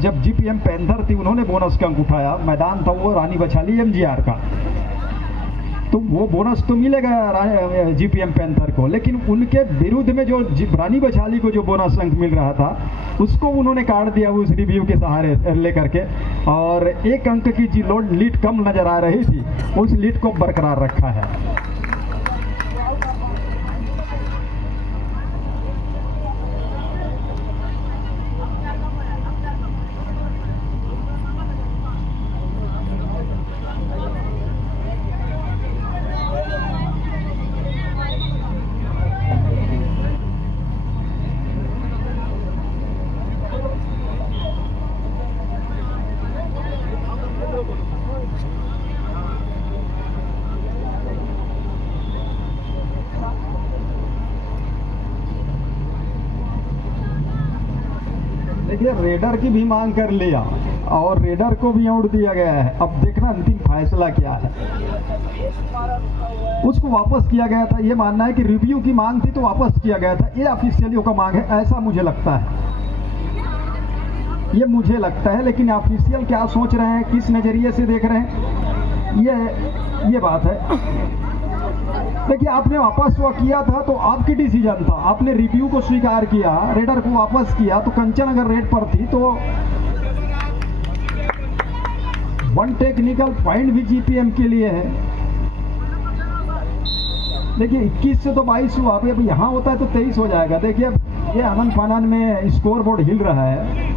जब GPM panther थी उन्होंने बोनस का अंक उठाया, मैदान था वो रानी बछाली एमजीआर का, तो वो बोनस तो मिलेगा जीपीएम पैंथर को, लेकिन उनके विरुद्ध में जो रानी बछाली को जो बोनस अंक मिल रहा था उसको उन्होंने काट दिया उस रिव्यू के सहारे लेकर के, और एक अंक की जो लीड कम नजर आ रही थी उस लीड को बरकरार रखा है। देखिए, रेडर की भी मांग कर लिया और रेडर को भी आउट दिया गया है। अब देखना अंतिम फैसला क्या है। उसको वापस किया गया था, ये मानना है कि रिव्यू की मांग थी तो वापस किया गया था, ये ऑफिशियलियों का मांग है, ऐसा मुझे लगता है, ये मुझे लगता है। लेकिन ऑफिशियल क्या सोच रहे हैं, किस नजरिए से देख रहे हैं, ये बात है। देखिए, आपने वापस वो किया था तो आपकी डिसीजन था, आपने रिव्यू को स्वीकार किया, रेडर को वापस किया, तो कंचन अगर रेड पर थी तो वन टेक्निकल पॉइंट भी जीपीएम के लिए है। देखिए, 21 से तो 22 हुआ, अब यहाँ होता है तो 23 हो जाएगा। देखिए, ये आनंद फानन में स्कोर बोर्ड हिल रहा है।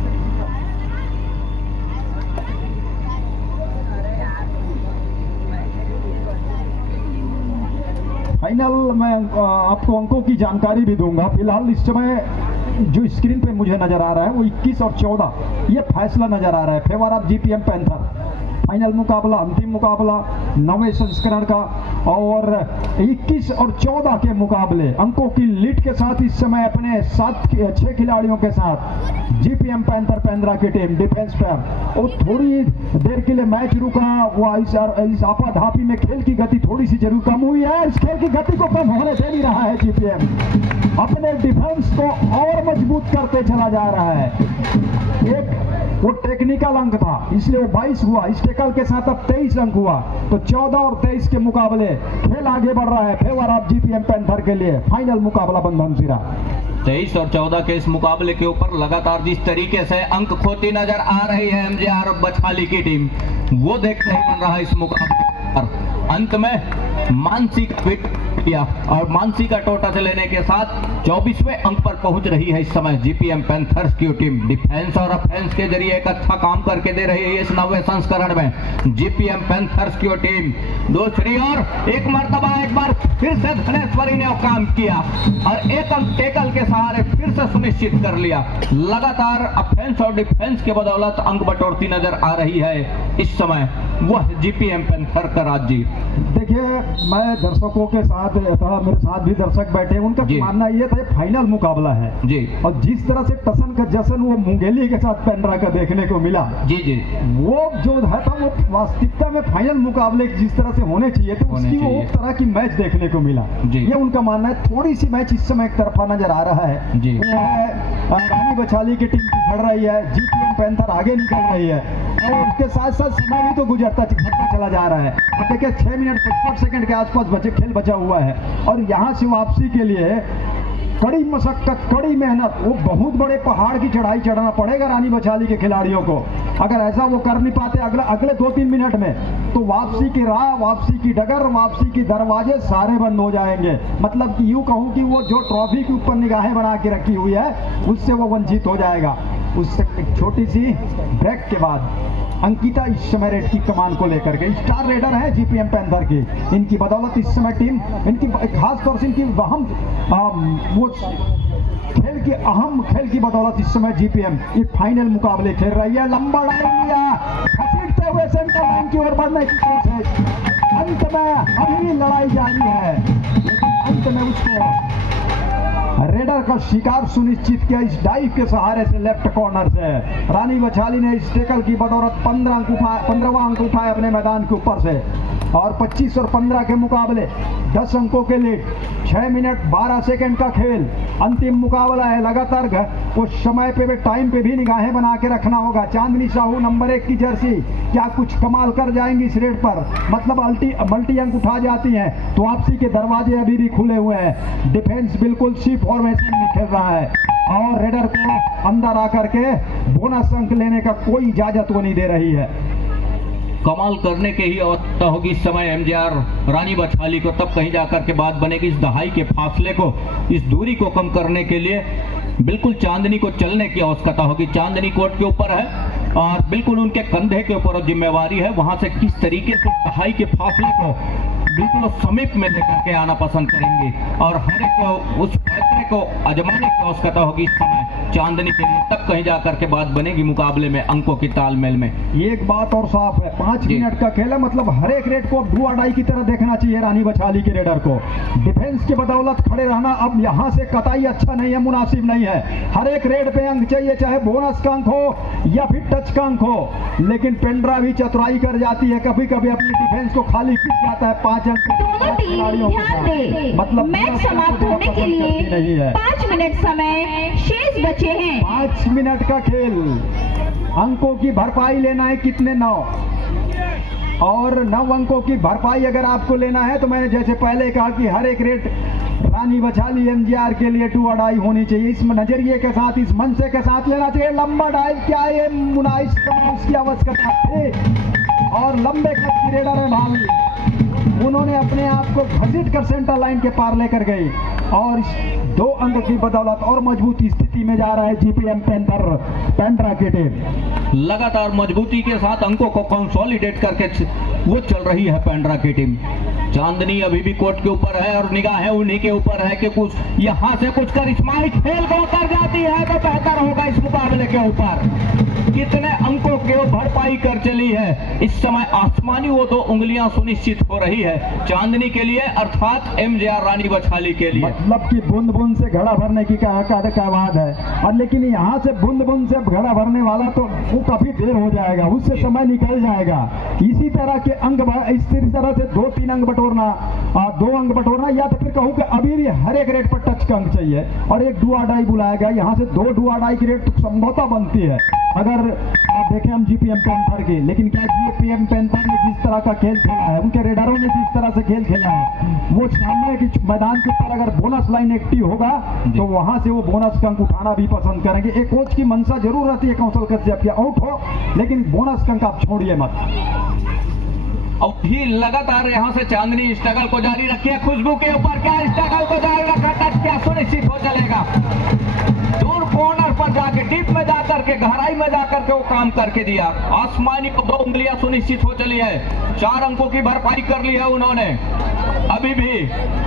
फाइनल मैं आपको अंकों की जानकारी भी दूंगा। फिलहाल इस समय जो स्क्रीन पे मुझे नजर आ रहा है वो 21 और 14 ये फैसला नजर आ रहा है, favour of GPM panther. Final मुकाबला, अंतिम मुकाबला 9वें संस्करण का, और 21 और 14 के मुकाबले अंकों की लीड के साथ इस समय अपने 6 खिलाड़ियों के साथ जीपीएम पैंथर पेंद्रा की टीम डिफेंस पर। और थोड़ी देर के लिए मैच रुका, वो इस आपाधापी में खेल की गति थोड़ी सी जरूर कम हुई है। इस खेल की गति को कम होने दे नहीं रहा है जीपीएम, अपने डिफेंस को और मजबूत करते चला जा रहा है। एक वो टेक्निकल अंक था इसलिए वो 22 हुआ, इस टेकल के साथ अब 23 अंक हुआ, तो 14 और 23 के मुकाबले खेल आगे बढ़ रहा है फेवर ऑफ जीपीएम पैंथर के लिए। फाइनल मुकाबला बंधन सिरा 23 और 14 के इस मुकाबले के ऊपर लगातार जिस तरीके से अंक खोती नजर आ रही है एमजीआर बछाली की टीम, वो देखते ही बन रहा है इस मुकाबले पर। अंत में मानसी का विकेट लिया और मानसी का टोटा से लेने के साथ 24वें अंक पर पहुंच रही है इस समय जीपीएम पैंथर्स की टीम। डिफेंस और ऑफेंस के जरिए एक अच्छा काम करके दे रही है इस 9वें संस्करण में जीपीएम पैंथर्स की टीम। दूसरी ओर एक मर्तबा एक बार फिर से धनेश्वरी ने काम किया और एक अंक टेकल के सहारे फिर से सुनिश्चित कर लिया। लगातार ऑफेंस और डिफेंस के बदौलत अंक बटोरती नजर आ रही है इस समय वह जीपीएम पैंथर का राज्य। देखिए, मैं दर्शकों के साथ था, मेरे साथ भी दर्शक बैठे, उनका मानना ये था फाइनल मुकाबला है जी, और जिस तरह से टसन का जश्न वो मुंगेली के साथ पेंड्रा का देखने को मिला जी जी, वो जो है था वो वास्तविकता में फाइनल मुकाबले जिस तरह से होने चाहिए थे उसकी वो तरह की मैच देखने को मिला। ये उनका मानना है। थोड़ी सी मैच इस समय एक तरफा नजर आ रहा है जी। रानी बछाली की टीम खड़ रही है, जीपीएम पैंथर आगे निकल रही है और उसके साथ साथ समय भी तो गुजरता चला जा रहा है। देखिए, 6 मिनट 55 सेकंड के आसपास खेल बचा हुआ है और यहाँ से वापसी के लिए कड़ी मशक्कत, कड़ी मेहनत, वो बहुत बड़े पहाड़ की चढ़ाई चढ़ना पड़ेगा रानी बछाली के खिलाड़ियों को। अगर ऐसा वो कर नहीं पाते अगले 2-3 मिनट में तो वापसी की राह, वापसी की डगर, वापसी के दरवाजे सारे बंद हो जाएंगे। मतलब कि यूं कहूं कि वो जो ट्रॉफी के ऊपर निगाहें बना के रखी हुई है उससे वो वंचित हो जाएगा। उससे एक छोटी सी ब्रेक के बाद अंकिता इस समय रेड की कमान को लेकर के स्टार रेडर है जीपीएम पैंथर की। इनकी बदौलत इस समय टीम, इनकी खास तौर से इनकी वो अहम खेल की बदौलत इस समय जीपीएम ये फाइनल मुकाबले खेल रही है। लंबा डाल लिया, घसीटते हुए सेंटर लाइन की ओर बढ़ने की कोशिश। अंत में अभी लड़ाई जारी है, लेकिन अंत में उसको रेडर का शिकार सुनिश्चित किया इस डाइव के सहारे से लेफ्ट कॉर्नर से। रानी बछाली ने इस टेकल की बदौलत 15वां अंक उठाया अपने मैदान के ऊपर से और 25 और 15 के मुकाबले 10 अंकों के लीड। 6 मिनट 12 सेकंड का खेल अंतिम मुकाबला है। लगातार उस समय पे टाइम पे भी निगाहें बना के रखना होगा। चांदनी साहू नंबर 1 की जर्सी क्या कुछ कमाल कर जाएंगी इस रेड पर, मतलब मल्टी अंक उठा जाती हैं तो वापसी के दरवाजे अभी भी खुले हुए हैं। डिफेंस बिल्कुल सी फॉर्मेशन में खेल रहा है और रेडर को अंदर आकर के बोनस अंक लेने का कोई इजाजत वो नहीं दे रही है। कमाल करने के ही आवश्यकता होगी इस समय एमजेआर रानी बछाली को, तब कहीं जाकर के बात बनेगी। इस दहाई के फासले को, इस दूरी को कम करने के लिए बिल्कुल चांदनी को चलने की आवश्यकता होगी। चांदनी कोर्ट के ऊपर है और बिल्कुल उनके कंधे के ऊपर जिम्मेवारी है, वहां से किस तरीके से दहाई के फासले को बिल्कुल समीप में लेकर के आना पसंद करेंगे और हर एक को उस फैसले को आजमाने की आवश्यकता होगी इस समय चांदनी के लिए, तब कहीं जाकर के बात बनेगी मुकाबले में अंकों की तालमेल में। एक बात और साफ है, 5 मिनट का खेल है, मतलब हर एक रेड को डू और डाई की तरह देखना चाहिए रानी बछाली के रेडर को। डिफेंस की बदौलत खड़े रहना अब यहाँ से कतई अच्छा नहीं है, मुनासिब नहीं है। हर एक रेड पे अंक चाहिए, चाहे बोनस का अंक हो या फिर टच का अंक हो, लेकिन पेंड्रा भी चतुराई कर जाती है, कभी कभी अपनी डिफेंस को खाली खींच जाता है 5 अंक खिलाड़ियों के साथ, मतलब मैच समाप्त होने के लिए 5 मिनट समय शेष बचे हैं। 5 मिनट का खेल, अंकों की भरपाई लेना है कितने? 9 और 9 अंकों की भरपाई अगर आपको लेना है तो मैंने जैसे पहले कहा कि हर एक रेट रानी बछाली एमजीआर के लिए टू अडाई होनी चाहिए। इस नजरिए के साथ, इस मनसे के साथ लेना चाहिए। लंबा डाइव क्या ये मुनाइस उसकी आवश्यकता है और लंबे कद की रेडर है भावी, उन्होंने अपने आप को घसीट कर सेंटर लाइन के पार लेकर गई और 2 अंक की बदौलत और मजबूत स्थिति में जा रहा है जीपीएम पेंड्रा की टीम। लगातार मजबूती के साथ अंकों को कंसोलिडेट करके वो चल रही है पेंड्रा की टीम। चांदनी अभी भी कोर्ट के ऊपर है और निगाहें उन्हीं के ऊपर है कि कुछ यहाँ से कुछ करिश्माई खेल को कर जाती है तो बेहतर होगा इस मुकाबले के ऊपर। कितने अंकों के भरपाई कर चली है, इस समय आसमानी वो 2 उंगलियां सुनिश्चित हो रही है चांदनी के लिए, अर्थात एमजेआर रानी बछाली के लिए। मतलब कि बूंद बूंद से घड़ा भरने की क्या बात है, और लेकिन यहाँ से बूंद बूंद से घड़ा भरने वाला तो वो काफी देर हो जाएगा, उससे समय निकल जाएगा। इसी तरह के अंक, इस तरह से 2-3 अंक बटोरना, 2 अंक बटोरना, या तो फिर कहूँ कि अभी भी हर एक रेट पर टच का अंक चाहिए और एक डू अडाई बुलाया गया। यहाँ से 2 डू अडाई की रेट तो संभवतः बनती है अगर आप देखें हम जीपीएम पैंथर की, लेकिन क्या जीपीएम पैंथर ने जिस तरह का खेल खेला है, उनके रेडरों ने जिस तरह से खेल खेला है, वो सामने की मैदान के ऊपर अगर बोनस लाइन एक्टिव होगा तो वहां से वो बोनस का अंक उठाना भी पसंद करेंगे। एक कोच की मंशा जरूर रहती है कौशल कश्यप की आउट हो, लेकिन बोनस का अंक आप छोड़िए मत। अब भी लगातार यहाँ से चांदनी स्ट्रगल को जारी रखिए। खुशबू के ऊपर क्या स्ट्रगल को जारी रखा, टच क्या सुनिश्चित हो चलेगा। दूर कॉर्नर पर जाके, डीप में जाकर के, गहराई में जाकर के वो काम करके दिया। आसमानी को 2 उंगलियां सुनिश्चित हो चली है, 4 अंकों की भरपाई कर ली है उन्होंने। अभी भी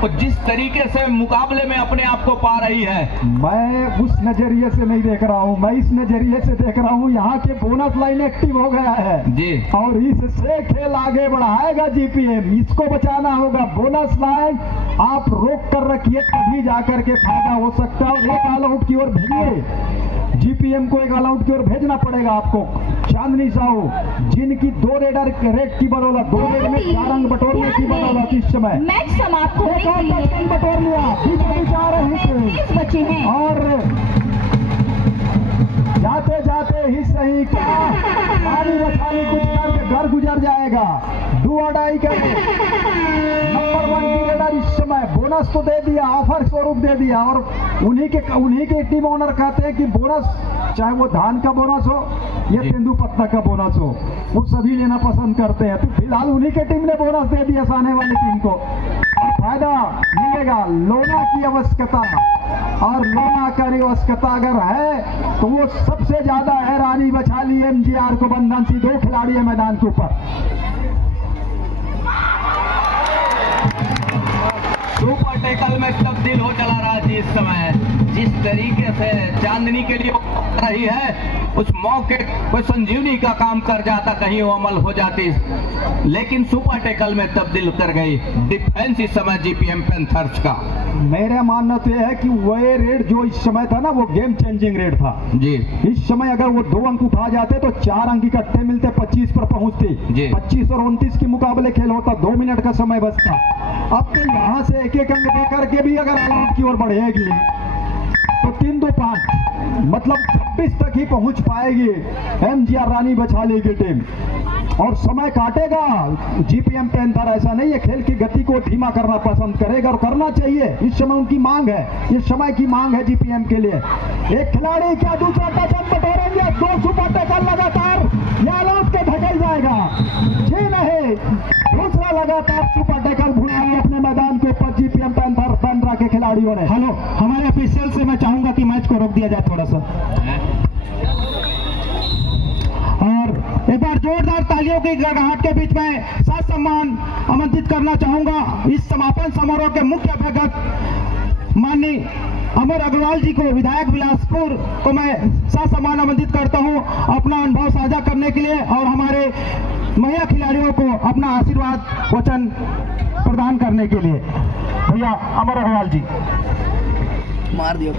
तो जिस तरीके से मुकाबले में अपने आप को पा रही है, मैं उस नजरिए से नहीं देख रहा हूँ, मैं इस नजरिए से देख रहा हूँ यहाँ के बोनस लाइन एक्टिव हो गया है जी, और इससे खेल आगे बढ़ाएगा जीपीएम। इसको बचाना होगा। बोनस लाइन आप रोक कर रखिए, तभी जाकर के फायदा हो सकता है। एक ऑल आउट की ओर भेजिए, जीपीएम को एक ऑल आउट की ओर भेजना पड़ेगा आपको। चांदनी साहू जिनकी 2 रेडर रेड की बदौलत, 2 रेड में 4 अंक बटोरने की बदौलत इस समय मैच समाप्त होने के लिए बटोर लिया, बचे हैं और जाते जाते ही सही क्या रानी बछाली कुछ करके घर गुजर जाएगा। डू और डाई का नंबर 1 की रेडर इस समय बोनस तो दे दिया, ऑफर स्वरूप दे दिया, और उन्हीं के टीम ओनर कहते हैं कि बोनस चाहे वो धान का बोनस हो या तेंदुपत्ता का बोनस हो, वो सभी लेना पसंद करते हैं। तो फिलहाल उन्हीं के टीम ने बोनस दे दिया सामने वाली टीम को, फायदा मिलेगा। लोना की आवश्यकता, और लोना का आवश्यकता अगर है तो वो सबसे ज्यादा है रानी बछाली एमजीआर को बंधन सी 2 खिलाड़ी है मैदान के ऊपर। सुपर टैकल में तब्दील हो चला रहा है इस समय, जिस तरीके से चांदनी के लिए रही है उस मौके पर संजीवनी का काम कर जाता, कहीं वो अमल हो जाती, लेकिन सुपर टैकल में तब्दील कर गई डिफेंस इस समय जीपीएम पैंथर्स का। मेरा मानना तो यह है कि वह रेड जो इस समय था ना, वो गेम चेंजिंग रेड था जी। इस समय अगर वो 2 अंक उठा जाते तो 4 अंक इकट्ठे मिलते, 25 पर पहुंचते। 25 और 29 के मुकाबले खेल होता, 2 मिनट का समय बचता। अब तो यहाँ से एक अंक दे करके भी अगर ऑल आउट की ओर बढ़ेगी तो 3-2-5 मतलब 26 तक ही पहुंच पाएगी एमजीआर रानी बछाली की टीम, और समय काटेगा जीपीएम पैंथर। ऐसा नहीं है, खेल की गति को धीमा करना पसंद करेगा और करना चाहिए। इस समय उनकी मांग है, इस समय की मांग है जीपीएम के लिए। एक खिलाड़ी क्या दूसरा टचन बटोरेंगे, 2 सुपर टैकल लगातार, या लौट के धकेल जाएगा जी नहीं, दूसरा लगातार सुपर टैकल भुनाएंगे अपने मैदान के ऊपर जीपीएम पैंथर पैंड्रा के खिलाड़ियों ने। हेलो, हमारे ऑफिशियल से मैं चाहूंगा कि मैच को रोक दिया जाए थोड़ा सा, और एक बार जोरदार तालियों की गड़गड़ाहट के बीच में साथ सम्मान आमंत्रित करना चाहूंगा इस समापन समारोह के मुख्य अभ्यागत माननीय अमर अग्रवाल जी को, विधायक बिलासपुर को मैं साथ सम्मान आमंत्रित करता हूं अपना अनुभव साझा करने के लिए और हमारे महिला खिलाड़ियों को अपना आशीर्वाद वचन प्रदान करने के लिए। भैया अमर अग्रवाल जी। मार दिया।